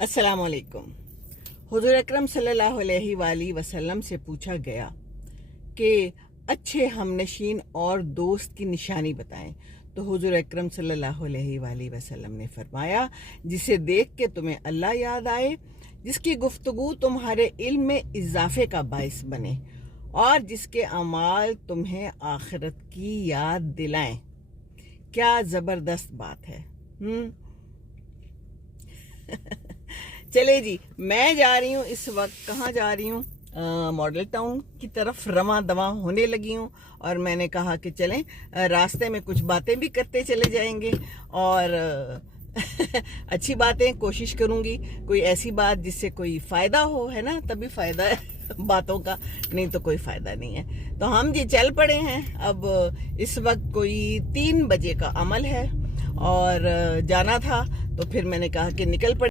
अस्सलाम वालेकुम। हुज़ूर अकरम सल्लल्लाहु अलैहि वआलिहि वसल्लम से पूछा गया कि अच्छे हमनशीन और दोस्त की निशानी बताएं, तो हुज़ूर अकरम सल्लल्लाहु अलैहि वआलिहि वसल्लम ने फरमाया, जिसे देख के तुम्हें अल्लाह याद आए, जिसकी गुफ्तगू तुम्हारे इल्म में इजाफे का बाइस बने और जिसके अमाल तुम्हें आखिरत की याद दिलाएं। क्या ज़बरदस्त बात है। चले जी, मैं जा रही हूँ इस वक्त, कहाँ जा रही हूँ? मॉडल टाउन की तरफ रवां दवां होने लगी हूँ और मैंने कहा कि चलें रास्ते में कुछ बातें भी करते चले जाएंगे और अच्छी बातें कोशिश करूँगी, कोई ऐसी बात जिससे कोई फ़ायदा हो, है ना, तभी फ़ायदा है बातों का, नहीं तो कोई फ़ायदा नहीं है। तो हम जी चल पड़े हैं। अब इस वक्त कोई 3 बजे का अमल है और जाना था, तो फिर मैंने कहा कि निकल पड़े।